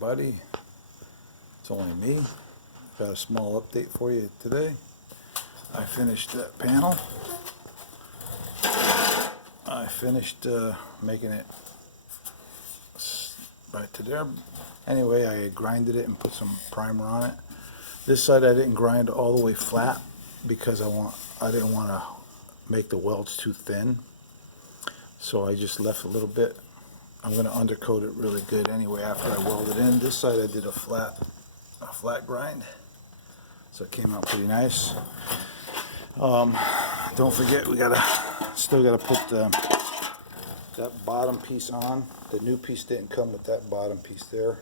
everybody. It's only me. Got a small update for you today. I finished that panel. I finished making it right to there. Anyway, I grinded it and put some primer on it. This side I didn't grind all the way flat because I didn't want to make the welds too thin. So I just left a little bit. I'm going to undercoat it really good anyway after I weld it in. This side I did a flat grind, so it came out pretty nice. Don't forget, we still gotta put that bottom piece on. The new piece didn't come with that bottom piece there.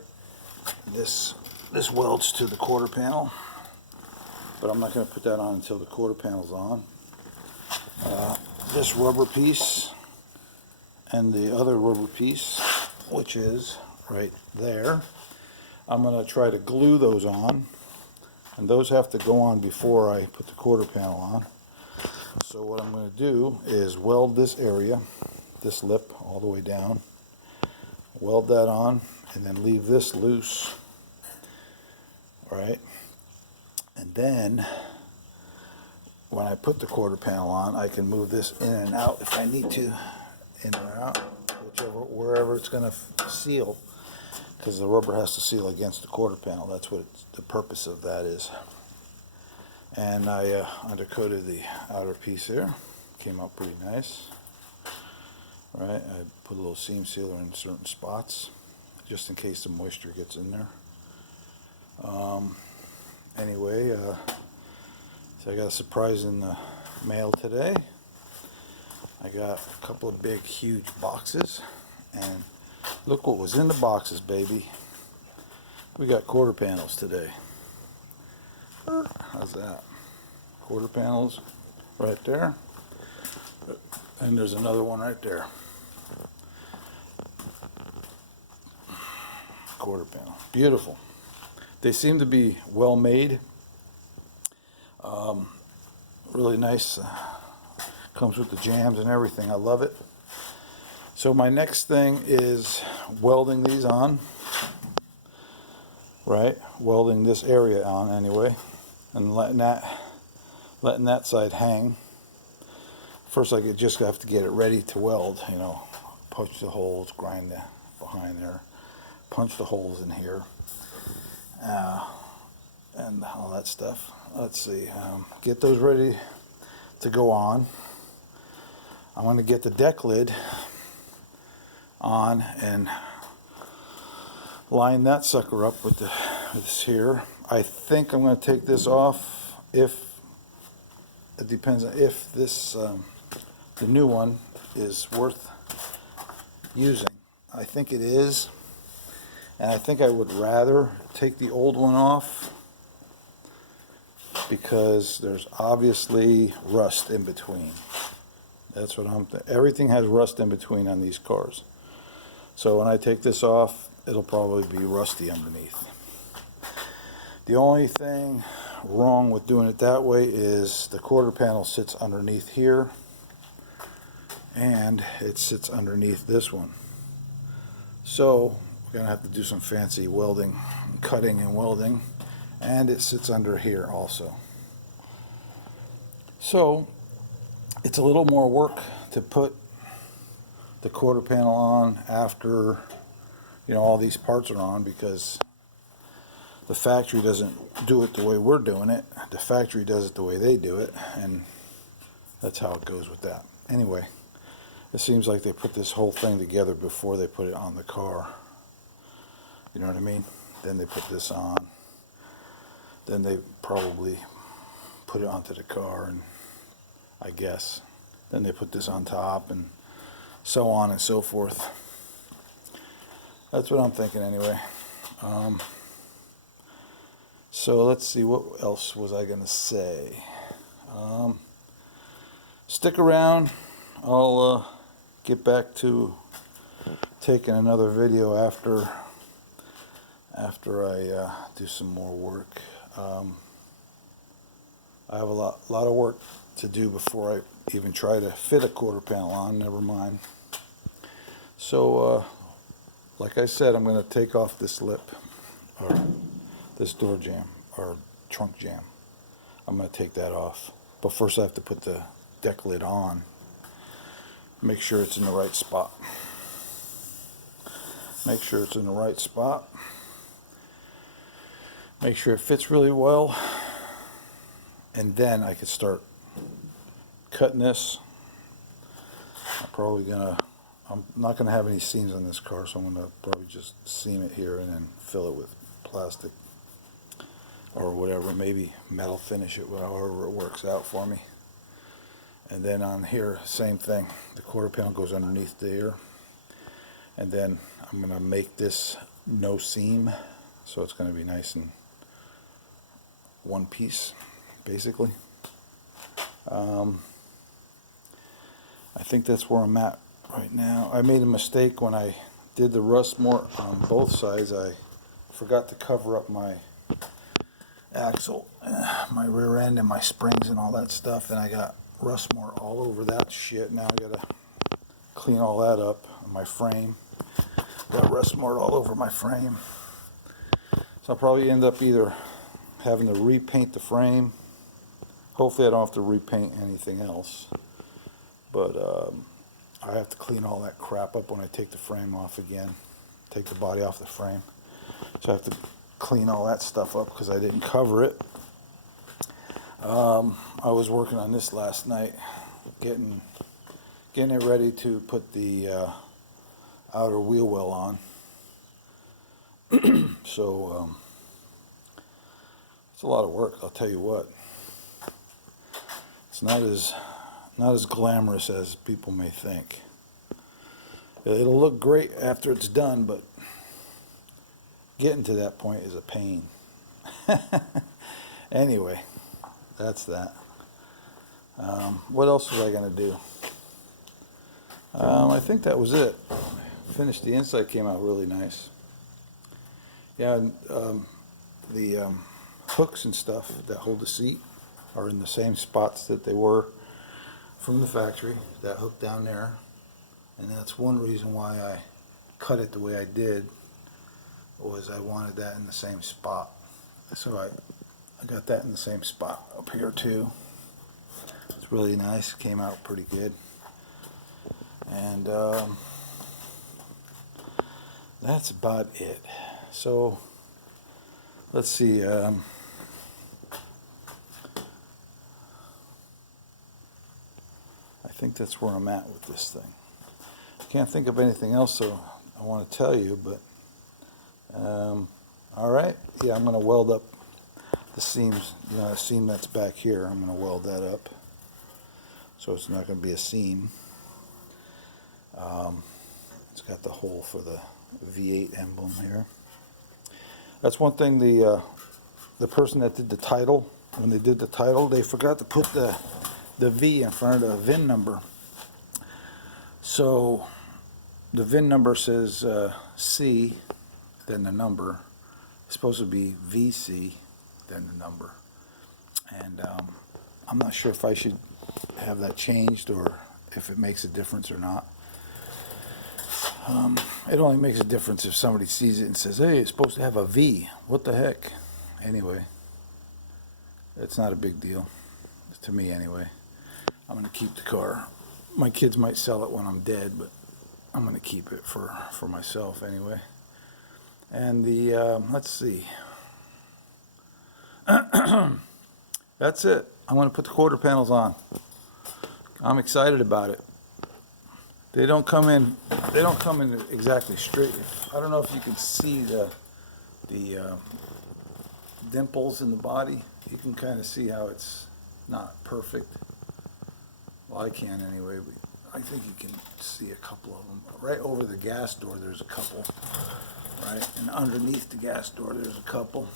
This welds to the quarter panel, but I'm not going to put that on until the quarter panel's on. This rubber piece and the other rubber piece, which is right there, I'm going to try to glue those on, and those have to go on before I put the quarter panel on. So what I'm going to do is weld this area, this lip all the way down, weld that on, and then leave this loose. Alright, and then when I put the quarter panel on, I can move this in and out if I need to, in or out, wherever it's going to seal, because the rubber has to seal against the quarter panel. That's what the purpose of that is. And I undercoated the outer piece here. Came out pretty nice. Right, I put a little seam sealer in certain spots just in case the moisture gets in there. Anyway, so I got a surprise in the mail today. I got a couple of big huge boxes, and look what was in the boxes, baby. We got quarter panels today. How's that? Quarter panels right there, and there's another one right there. Quarter panel, beautiful. They seem to be well made. Really nice. Comes with the jams and everything. I love it. So my next thing is welding these on. Right, welding this area on anyway, and letting that side hang. First, I just have to get it ready to weld. You know, punch the holes, grind the behind there, punch the holes in here, and all that stuff. Let's see, get those ready to go on. I'm going to get the deck lid on and line that sucker up with this here. I think I'm going to take this off. If it depends on if this the new one is worth using. I think it is, and I think I would rather take the old one off because there's obviously rust in between. That's what everything has rust in between on these cars. So when I take this off, it'll probably be rusty underneath. The only thing wrong with doing it that way is the quarter panel sits underneath here, and it sits underneath this one. So we're gonna have to do some fancy welding, cutting and welding, and it sits under here also. So it's a little more work to put the quarter panel on after, you know, all these parts are on, because the factory doesn't do it the way we're doing it. The factory does it the way they do it, and that's how it goes with that. Anyway, it seems like they put this whole thing together before they put it on the car. You know what I mean? Then they put this on. Then they probably put it onto the car, and I guess then they put this on top, and so on and so forth. That's what I'm thinking anyway. So let's see, what else was I going to say? Stick around. I'll get back to taking another video after I do some more work. I have a lot of work to do before I even try to fit a quarter panel on, never mind. So like I said, I'm going to take off this lip, or this door jamb, or trunk jamb. I'm going to take that off. But first I have to put the deck lid on. Make sure it's in the right spot. Make sure it's in the right spot. Make sure it fits really well. And then I can start cutting this. I'm not gonna have any seams on this car, so I'm gonna probably just seam it here and then fill it with plastic or whatever, maybe metal finish it, however it works out for me. And then on here, same thing. The quarter panel goes underneath there. And then I'm gonna make this no seam, so it's gonna be nice and one piece, basically. I think that's where I'm at right now. I made a mistake when I did the rust mort on both sides. I forgot to cover up my axle, my rear end and my springs and all that stuff, and I got rust mort all over that shit. Now I gotta clean all that up. My frame, got rust mort all over my frame. So I'll probably end up either having to repaint the frame. Hopefully I don't have to repaint anything else. But I have to clean all that crap up when I take the frame off again. Take the body off the frame. So I have to clean all that stuff up because I didn't cover it. I was working on this last night, getting it ready to put the outer wheel well on. So it's a lot of work, I'll tell you what. It's not as glamorous as people may think. It'll look great after it's done, but getting to that point is a pain. Anyway, that's that. What else was I going to do? I think that was it. Finished the inside, came out really nice. Yeah, and, the hooks and stuff that hold the seat are in the same spots that they were from the factory. That hook down there, and that's one reason why I cut it the way I did, was I wanted that in the same spot. So I got that in the same spot up here too. It's really nice, came out pretty good. And that's about it. So let's see, I think that's where I'm at with this thing. I can't think of anything else, so I want to tell you, but all right, yeah, I'm going to weld up the seams, the seam that's back here. I'm going to weld that up so it's not going to be a seam. It's got the hole for the V8 emblem here. That's one thing, the person that did the title, when they did the title, they forgot to put the V in front of the VIN number. So the VIN number says C, then the number. It's supposed to be VC, then the number. And I'm not sure if I should have that changed or if it makes a difference or not. It only makes a difference if somebody sees it and says, hey, it's supposed to have a V. What the heck? Anyway, it's not a big deal. To me, anyway. I'm going to keep the car. My kids might sell it when I'm dead, but I'm going to keep it for myself anyway. And the, let's see. That's it. I'm going to put the quarter panels on. I'm excited about it. They don't come in exactly straight. I don't know if you can see the dimples in the body. You can kind of see how it's not perfect. Well, I can anyway, but I think you can see a couple of them. Right over the gas door, there's a couple. Right, and underneath the gas door, there's a couple.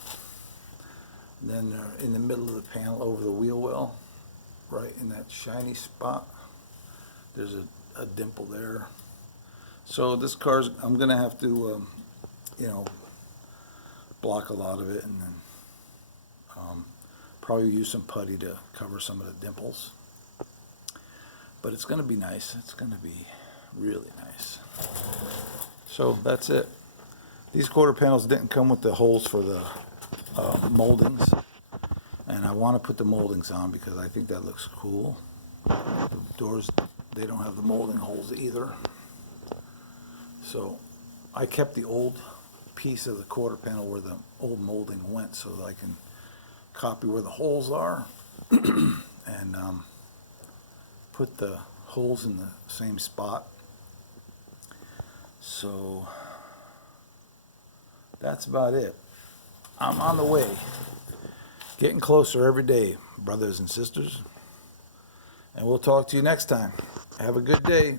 And then in the middle of the panel, over the wheel well, right in that shiny spot, there's a dimple there. So this car's, I'm gonna have to, block a lot of it, and then probably use some putty to cover some of the dimples. But it's gonna be nice. It's gonna be really nice. So that's it. These quarter panels didn't come with the holes for the moldings, and I want to put the moldings on because I think that looks cool. The doors, they don't have the molding holes either. So I kept the old piece of the quarter panel where the old molding went so that I can copy where the holes are and put the holes in the same spot. So that's about it. I'm on the way, getting closer every day, brothers and sisters, and we'll talk to you next time. Have a good day.